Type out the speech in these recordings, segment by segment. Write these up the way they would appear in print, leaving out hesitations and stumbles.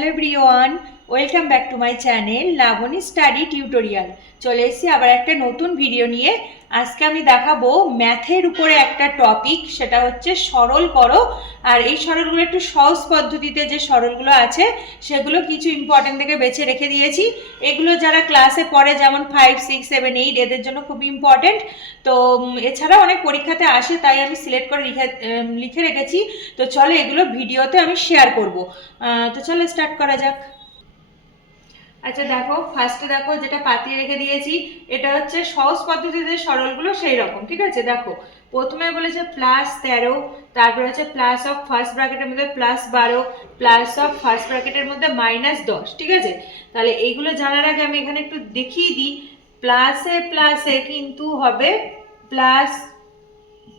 Hello everyone, welcome back to my channel Laboni study tutorial. চলে এসেছি আবার একটা নতুন ভিডিও নিয়ে। আজকে আমি দেখাবো ম্যাথের উপরে একটা টপিক, সেটা হচ্ছে সরল করো। আর এই সরলগুলো একটু সহজ পদ্ধতিতে যে সরলগুলো আছে সেগুলো কিছু ইম্পর্টেন্ট থেকে বেছে রেখে দিয়েছি। এগুলো যারা ক্লাসে পড়ে, যেমন 5, 6, 7, 8, এদের জন্য খুব ইম্পর্টেন্ট। তো এছাড়া অনেক পরীক্ষাতে আসে, তাই আমি সিলেক্ট করে লিখে রেখেছি। তো চলো এগুলো ভিডিওতে আমি শেয়ার করব। তো চলো স্টার্ট করা যাক। আচ্ছা দেখো, ফার্স্টে দেখো যেটা পাতিয়ে রেখে দিয়েছি, এটা হচ্ছে সহজ পদ্ধতিতে সরলগুলো সেই রকম। ঠিক আছে, দেখো প্রথমে বলেছে +13, তারপরে হচ্ছে প্লাস অফ ফার্স্ট ব্র্যাকেটের মধ্যে +12, প্লাস অফ ফার্স্ট ব্র্যাকেটের মধ্যে -10। ঠিক আছে, তাহলে এইগুলো জানার আগে আমি এখানে একটু দেখিয়ে দিই। প্লাসে প্লাসে কিন্তু হবে প্লাস,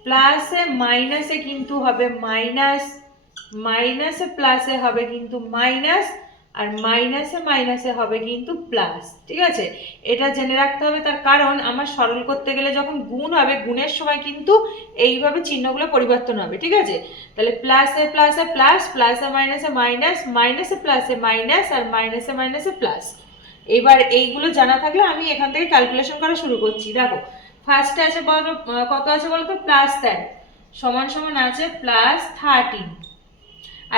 প্লাসে মাইনাসে কিন্তু হবে মাইনাস, মাইনাসে প্লাসে হবে কিন্তু মাইনাস, আর মাইনাসে মাইনাসে হবে কিন্তু প্লাস। ঠিক আছে, এটা জেনে রাখতে হবে। তার কারণ আমার সরল করতে গেলে যখন গুণ হবে, গুণের সময় কিন্তু এইভাবে চিহ্নগুলো পরিবর্তন হবে। ঠিক আছে, তাহলে প্লাসে প্লাসে প্লাস, প্লাসে মাইনাসে মাইনাস, মাইনাসে প্লাসে মাইনাস, আর মাইনাসে মাইনাসে প্লাস। এবার এইগুলো জানা থাকলে আমি এখান থেকে ক্যালকুলেশন করা শুরু করছি। দেখো ফার্স্টে আছে বলো, কত আছে বলো তো, +13 সমান সমান আছে +13।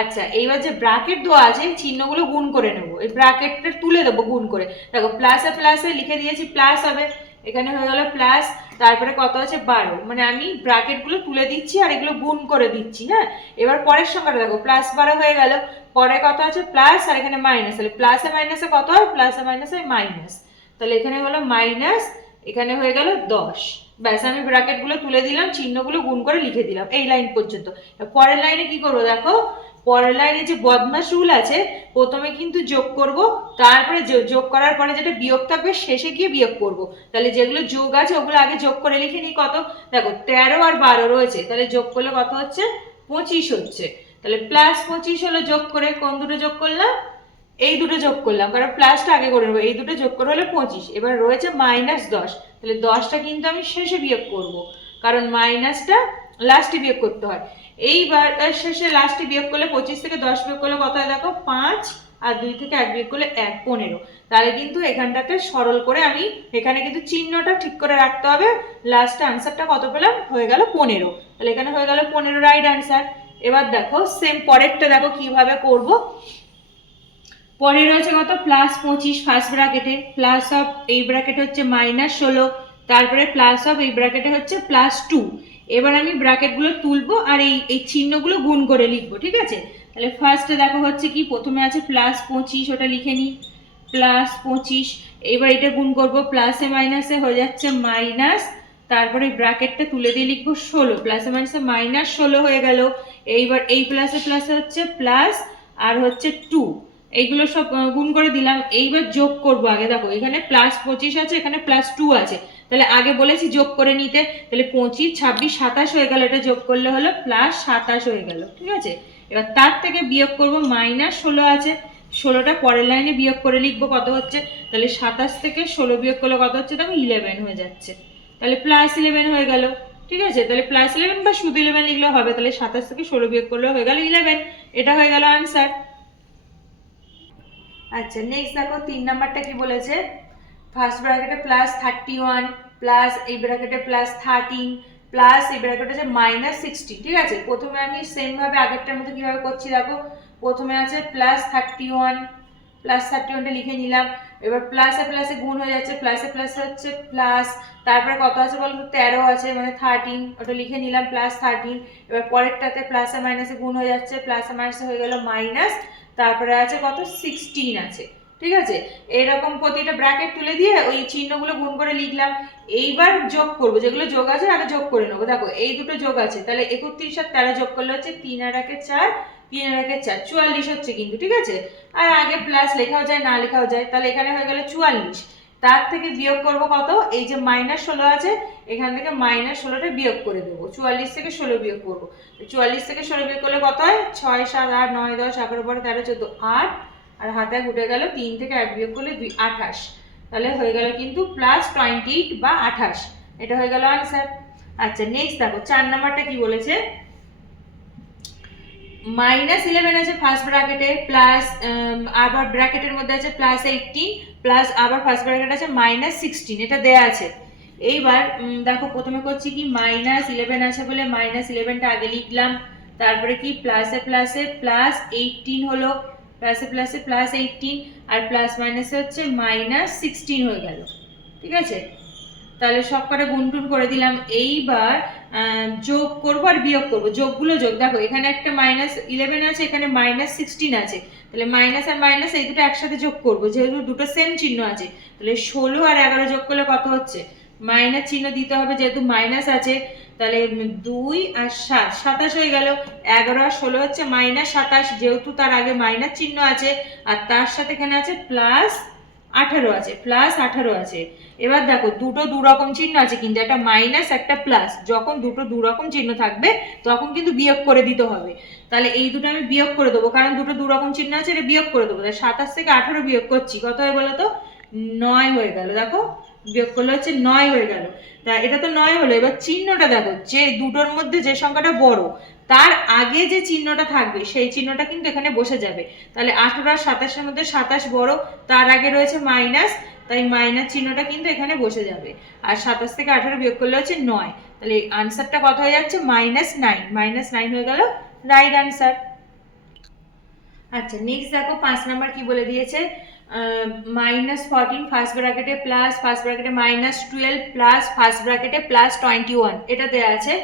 আচ্ছা, এইবার যে ব্র্যাকেট দেওয়া আছে চিহ্নগুলো গুণ করে নেব, এই ব্র্যাকেটটা তুলে দেবো গুণ করে। দেখো প্লাসে প্লাসে লিখে দিয়েছি, প্লাস হবে, এখানে হয়ে গেল প্লাস, তারপরে কত আছে 12, মানে আমি ব্র্যাকেটগুলো তুলে দিচ্ছি আর এগুলো গুণ করে দিচ্ছি। হ্যাঁ, এবার পরের সংখ্যাটা দেখো +12 হয়ে গেল, পরে কত আছে প্লাস, আর এখানে মাইনাস, তাহলে প্লাসে মাইনাসে কত হয়, প্লাসে মাইনাসে মাইনাস, তাহলে এখানে হলো মাইনাস, এখানে হয়ে গেল 10। ব্যাস, আমি ব্র্যাকেটগুলো তুলে দিলাম, চিহ্নগুলো গুণ করে লিখে দিলাম এই লাইন পর্যন্ত। পরের লাইনে কি করবো দেখো, পরের লাইনে যে বদমাশ রুল আছে, প্রথমে কিন্তু যোগ করব, তারপরে যোগ করার পরে যেটা বিয়োগ থাকবে শেষে গিয়ে বিয়োগ করব। তাহলে যেগুলো যোগ আছে ওগুলো আগে যোগ করে লিখে নিই। কত দেখো, 13 আর 12 রয়েছে, তাহলে যোগ করলে কত হচ্ছে 25 হচ্ছে। তাহলে +25 হলো, যোগ করে কোন দুটো যোগ করলাম, এই দুটো যোগ করলাম, কারণ প্লাসটা আগে করে নেবো, এই দুটো যোগ করে হলো 25। এবার রয়েছে -10, তাহলে 10টা কিন্তু আমি শেষে বিয়োগ করব, কারণ মাইনাসটা লাস্টে বিয়োগ করতে হয়। এইবার শেষে লাস্টে বিয়োগ করলে 25 থেকে 10 বিয়োগ করলে কত হয় দেখো 5, আর 2 থেকে 1 বিয়োগ করলে 1, 15। তাহলে কিন্তু এখানটাতে সরল করে আমি এখানে কিন্তু চিহ্নটা ঠিক করে রাখতে হবে। লাস্টে আনসারটা কত পেলাম, হয়ে গেল 15। তাহলে এখানে হয়ে গেল 15 রাইট আনসার। এবার দেখো সেম পরেরটা দেখো কিভাবে করব। পরে রয়েছে কত, +25 ফার্স্ট ব্র্যাকেটে, প্লাস অফ এই ব্র্যাকেটে হচ্ছে -16, তারপরে প্লাস অফ এই ব্র্যাকেটে হচ্ছে +2। এবার আমি ব্র্যাকেটগুলো তুলবো আর এই চিহ্নগুলো গুণ করে লিখবো। ঠিক আছে, তাহলে ফার্স্টে দেখো হচ্ছে কি, প্রথমে আছে +25, ওটা লিখে নিই, +25। এবার এটা গুণ করবো, প্লাসে মাইনাসে হয়ে যাচ্ছে মাইনাস, তারপরে ব্র্যাকেটটা তুলে দিয়ে লিখবো 16, প্লাসে মাইনাসে -16 হয়ে গেল। এইবার এই প্লাসে প্লাসে হচ্ছে প্লাস, আর হচ্ছে 2, এইগুলো সব গুণ করে দিলাম। এইবার যোগ করব, আগে দেখো এখানে +25 আছে, এখানে +2 আছে, তাহলে আগে বলেছি যোগ করে নিতে। তাহলে 25, 26, 27 হয়ে গেল, এটা যোগ করলে হলো +27 হয়ে গেল। ঠিক আছে, এবার তার থেকে বিয়োগ করব, -16 আছে, 16টা পরের লাইনে বিয়োগ করে লিখবো কত হচ্ছে। তাহলে 27 থেকে 16 বিয়োগ করলে কত হচ্ছে দেখো 11 হয়ে যাচ্ছে, তাহলে +11 হয়ে গেল। ঠিক আছে, তাহলে +11 বা শুধু 11 লিখলেও হবে, তাহলে 27 থেকে 16 বিয়োগ করলে হয়ে গেল 11। এটা হয়ে গেল আনসার। আচ্ছা নেক্সট দেখো 3 নাম্বারটা কি বলেছে, ফার্স্ট ব্র্যাকেটে +31, প্লাস এই ব্র্যাকেটে +13, প্লাস এই ব্র্যাকেটে আছে -60। ঠিক আছে, প্রথমে আমি সেম ভাবে আগেরটার মতো কিভাবে করছি দেখো, প্রথমে আছে +31, +31টা লিখে নিলাম। এবার প্লাসে প্লাসে গুণ হয়ে যাচ্ছে, প্লাসে প্লাসে হচ্ছে প্লাস, তারপরে কত আছে বলতো 13 আছে, মানে 13, ওটা লিখে নিলাম +13। এবার পরেরটাতে প্লাসে মাইনাসে গুণ হয়ে যাচ্ছে, প্লাসে মাইনাসে হয়ে গেল মাইনাস, তারপরে আছে কত 16 আছে। ঠিক আছে, এরকম প্রতিটা ব্র্যাকেট তুলে দিয়ে ওই চিহ্নগুলো গুণ করে লিখলাম। এইবার যোগ করব, যেগুলো যোগ আছে আগে যোগ করে নেবো। দেখো এই দুটো যোগ আছে, তাহলে 31 আর 13 যোগ করলে হচ্ছে 3 আর 1 4, 3 আর 1 4, 44 হচ্ছে কিন্তু। ঠিক আছে, আর আগে প্লাস লেখাও যায় না লেখাও যায়, তাহলে এখানে হয়ে গেল 44। তার থেকে বিয়োগ করব কত, এই যে -16 আছে, এখান থেকে -16টা বিয়োগ করে দেবো, 44 থেকে 16 বিয়োগ করবো। 44 থেকে 16 বিয়োগ করলে কত হয়, 6, 7, 8, 9, 10, 11, 12, 13, 14, 8, আর হাতে উঠে গেল 3 থেকে 1 বিয়োগ করলে 2, 28। তাহলে হয়ে গেল কিন্তু +28 বা 28, এটা হয়ে গেল আনসার। আচ্ছা নেক্সট দেখো 4 নাম্বারটা কি বলেছে, -11 আছে ফার্স্ট ব্র্যাকেটে, প্লাস আবার ব্র্যাকেটের মধ্যে আছে +18, প্লাস আবার ফার্স্ট ব্র্যাকেট আছে -16, এটা দেয়া আছে। এইবার দেখো প্রথমে করছি কি -11 আছে বলে -11টা আগে লিখলাম, তারপরে কি প্লাসে প্লাসে +18 হলো, প্লাসে প্লাসে +18, আর প্লাস মাইনাসে হচ্ছে -16 হয়ে গেল। ঠিক আছে, তাহলে সব কটা গুনটুন করে দিলাম। এইবার যোগ করবো আর বিয়োগ করবো, যোগগুলো যোগ। দেখো এখানে একটা -11 আছে, এখানে -16 আছে, তাহলে মাইনাস আর মাইনাস এই দুটো একসাথে যোগ করবো, যেহেতু দুটো সেম চিহ্ন আছে। তাহলে 16 আর 11 যোগ করলে কত হচ্ছে, মাইনাস চিহ্ন দিতে হবে যেহেতু মাইনাস আছে, তাহলে 2 আর 7, 27 হয়ে গেল। 11 আর 16 হচ্ছে -27, যেহেতু তার আগে মাইনাস চিহ্ন আছে, আর তার সাথে এখানে আছে +18 আছে, +18 আছে। এবার দেখো দুটো দু রকম চিহ্ন আছে, কিন্তু একটা মাইনাস একটা প্লাস, যখন দুটো দু রকম চিহ্ন থাকবে তখন কিন্তু বিয়োগ করে দিতে হবে। তাহলে এই দুটো আমি বিয়োগ করে দেবো, কারণ দুটো দু রকম চিহ্ন আছে, এটা বিয়োগ করে দেবো। তাহলে 27 থেকে 18 বিয়োগ করছি, কত হয় বলো তো, 9 হয়ে গেল। দেখো বিয়োগ করলে হচ্ছে 9 হয়ে গেল। তা এটা তো 9 হলো। এবার চিহ্নটা দেখো, যে দুটোর মধ্যে যে সংখ্যাটা বড় তার আগে যে চিহ্নটা থাকবে সেই চিহ্নটা কিন্তু এখানে বসে যাবে। তাহলে 18 আর 27-এর মধ্যে 27 বড়, তার আগে রয়েছে মাইনাস, তাই মাইনাস চিহ্নটা কিন্তু এখানে বসে যাবে। আর 27 থেকে 18 বিয়োগ করলে হচ্ছে 9, তাহলে আনসারটা কত হয়ে যাচ্ছে, -9, -9 হয়ে গেল রাইট আনসার। আচ্ছা নেক্সট দেখো 5 নাম্বার কি বলে দিয়েছে, -14 ফার্স্ট ব্র্যাকেটে প্লাস ফার্স্ট ব্র্যাকেটে -12 প্লাস ফার্স্ট ব্র্যাকেটে +21, এটা দেওয়া আছে।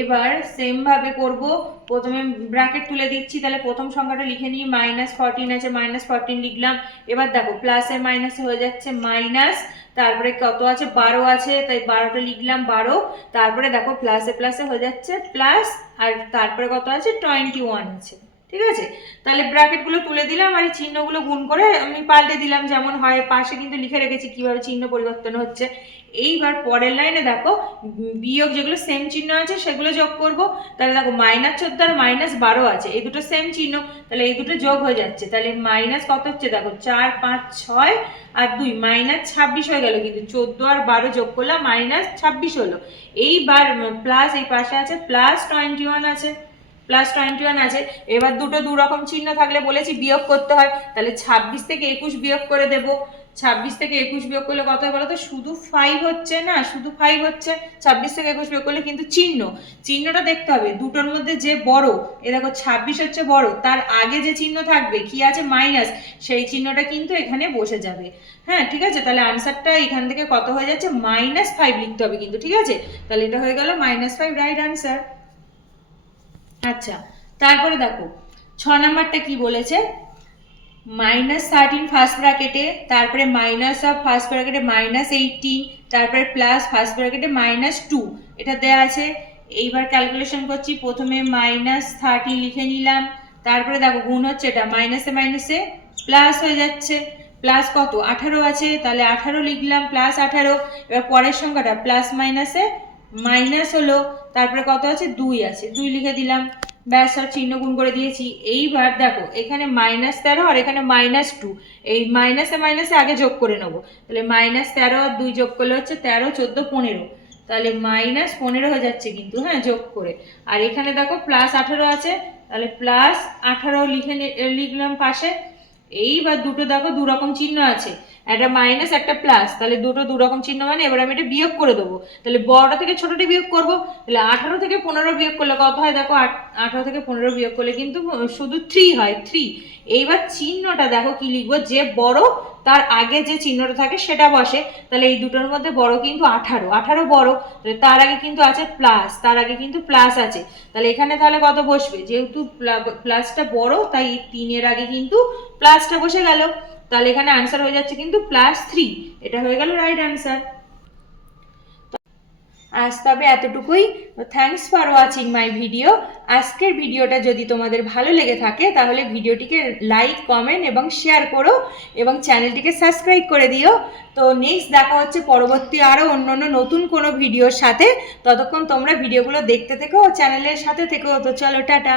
এবার সেম ভাবে করব, প্রথমে ব্র্যাকেট তুলে দিচ্ছি, তাহলে প্রথম সংখ্যাটা লিখে নিই, -14 আছে, -14 লিখলাম। এবার দেখো প্লাসে মাইনাসে হয়ে যাচ্ছে মাইনাস, তারপরে কত আছে 12 আছে, তাই 12টা লিখলাম 12, তারপরে দেখো প্লাসে প্লাসে হয়ে যাচ্ছে প্লাস, আর তারপরে কত আছে 21 আছে। ঠিক আছে, তাহলে ব্র্যাকেটগুলো তুলে দিলাম আর এই চিহ্নগুলো গুণ করে আমি পাল্টে দিলাম, যেমন হয় পাশে কিন্তু লিখে রেখেছি কিভাবে চিহ্ন পরিবর্তন হচ্ছে। এইবার পরের লাইনে দেখো বিয়োগ, যেগুলো সেম চিহ্ন আছে সেগুলো যোগ করব। তাহলে দেখো -14 আর -12 আছে, এই দুটো সেম চিহ্ন, তাহলে এই দুটো যোগ হয়ে যাচ্ছে। তাহলে মাইনাস কত হচ্ছে দেখো, 4, 5, 6 আর 2, -26 হয়ে গেল। কিন্তু 14 আর 12 যোগ করলাম -26 হলো। এইবার প্লাস এই পাশে আছে +21 আছে, +21 আছে। এবার দুটো দু রকম চিহ্ন থাকলে বলেছি বিয়োগ করতে হয়, তাহলে 26 থেকে 21 বিয়োগ করে দেব। 26 থেকে 21 বিয়োগ করলে কত হয় বলো তো, শুধু 5 হচ্ছে না, শুধু 5 হচ্ছে। 26 থেকে 21 বিয়োগ করলে কিন্তু চিহ্নটা দেখতে হবে, দুটোর মধ্যে যে বড়, এ দেখো 26 হচ্ছে বড়, তার আগে যে চিহ্ন থাকবে কি আছে মাইনাস, সেই চিহ্নটা কিন্তু এখানে বসে যাবে। হ্যাঁ ঠিক আছে, তাহলে আনসারটা এখান থেকে কত হয়ে যাচ্ছে, -5 লিখতে হবে কিন্তু। ঠিক আছে, তাহলে এটা হয়ে গেল -5 রাইট আনসার। আচ্ছা তারপরে দেখো 6 নাম্বারটা কি বলেছে, -13 ফার্স্ট ব্র্যাকেটে, তারপরে মাইনাস অফ ফার্স্ট ব্র্যাকেটে -18, তারপরে প্লাস ফার্স্ট ব্র্যাকেটে -2, এটা দেয়া আছে। এইবার ক্যালকুলেশন করছি, প্রথমে -30 লিখে নিলাম, তারপরে দেখো গুণ হচ্ছে, এটা মাইনাসে মাইনাসে প্লাস হয়ে যাচ্ছে, প্লাস কত 18 আছে, তাহলে 18 লিখলাম +18। এবার পরের সংখ্যাটা প্লাস মাইনাসে মাইনাস হলো, তারপরে কত আছে 2 আছে, 2 লিখে দিলাম, ব্যাস সব চিহ্ন গুণ করে দিয়েছি। এইবার দেখো এখানে -13 আর এখানে -2, এই মাইনাসে মাইনাসে আগে যোগ করে নেবো, তাহলে -13 আর 2 যোগ করলে হচ্ছে 13, 14, 15, তাহলে -15 হয়ে যাচ্ছে কিন্তু, হ্যাঁ যোগ করে। আর এখানে দেখো +18 আছে, তাহলে +18 লিখলাম পাশে। এইবার দুটো দেখো দু রকম চিহ্ন আছে, একটা মাইনাস একটা প্লাস, তাহলে দুটো দু রকম চিহ্ন, মানে এবার আমি এটা বিয়োগ করে দেবো। তাহলে বড়টা থেকে ছোটটি বিয়োগ করব, তাহলে 18 থেকে 15 বিয়োগ করলে কত হয় দেখো, 18 থেকে 15 বিয়োগ করলে কিন্তু শুধু 3 হয়, 3। এইবার চিহ্নটা দেখো কি লিখবো, যে বড় তার আগে যে চিহ্নটা থাকে সেটা বসে। তাহলে এই দুটোর মধ্যে বড় কিন্তু 18 বড়, তাহলে তার আগে কিন্তু আছে প্লাস, তার আগে কিন্তু প্লাস আছে, তাহলে এখানে তাহলে কত বসবে, যেহেতু প্লাসটা বড় তাই 3-এর আগে কিন্তু প্লাসটা বসে গেল, তাহলে এখানে আনসার হয়ে যাচ্ছে কিন্তু +3, এটা হয়ে গেল রাইট আনসার। আজ তবে এতটুকুই। Thanks for watching my video. আজকের ভিডিওটা যদি তোমাদের ভালো লেগে থাকে তাহলে ভিডিওটিকে লাইক, কমেন্ট এবং শেয়ার করো এবং চ্যানেলটিকে সাবস্ক্রাইব করে দিও। তো নেক্সট দেখা হচ্ছে পরবর্তী আরও অন্য নতুন কোনো ভিডিওর সাথে। ততক্ষণ তোমরা ভিডিওগুলো দেখতে থেকো ও চ্যানেলের সাথে থেকো। তো চলো টাটা।